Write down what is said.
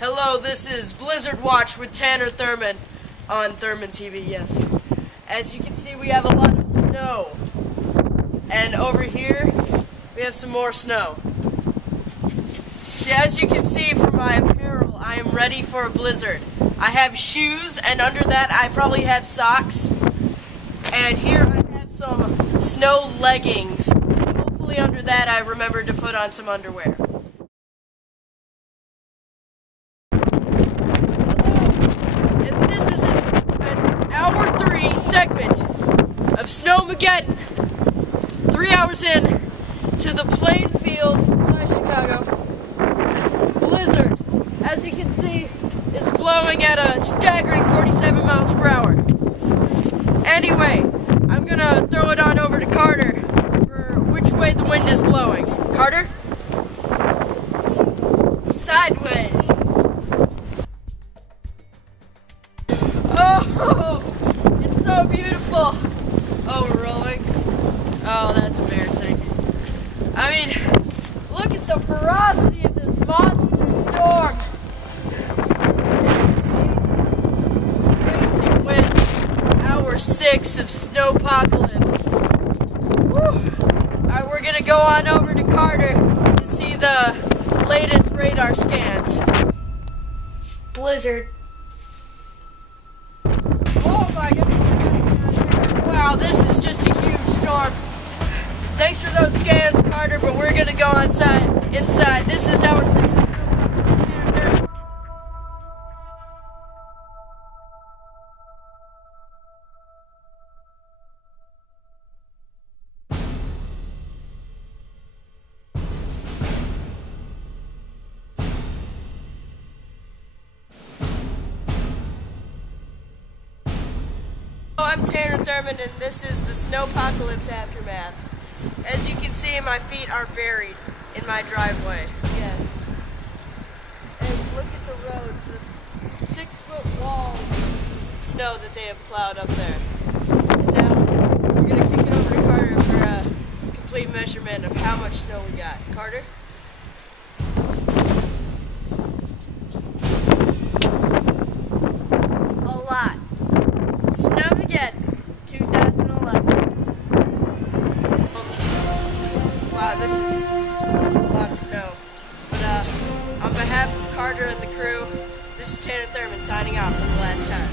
Hello, this is Blizzard Watch with Tanner Thurman on Thurman TV, yes. As you can see, we have a lot of snow. And over here, we have some more snow. See, as you can see from my apparel, I am ready for a blizzard. I have shoes, and under that I probably have socks. And here I have some snow leggings. And hopefully under that I remembered to put on some underwear. This is an hour 3 segment of Snowmageddon. 3 hours in to the Plainfield / Chicago blizzard. As you can see, it's blowing at a staggering 47 miles per hour. Anyway, I'm gonna throw it on over to Carter for which way the wind is blowing. Carter? Sideways. Oh, it's so beautiful. Oh, we're rolling. Oh, that's embarrassing. I mean, look at the ferocity of this monster storm. Racing wind, hour 6 of Snowpocalypse. Alright, we're gonna go on over to Carter to see the latest radar scans. Blizzard. Oh my goodness. Wow, this is just a huge storm. Thanks for those scans, Carter, but we're gonna go inside. This is hour 6 of Snowpocalypse. I'm Tanner Thurman, and this is the Snowpocalypse aftermath. As you can see, my feet are buried in my driveway. Yes. And look at the roads, this 6-foot wall of snow that they have plowed up there. And now we're going to kick it over to Carter for a complete measurement of how much snow we got. Carter? A lot. Snowmageddon 2011. Wow, this is a lot of snow. But on behalf of Carter and the crew, this is Tanner Thurman signing off for the last time.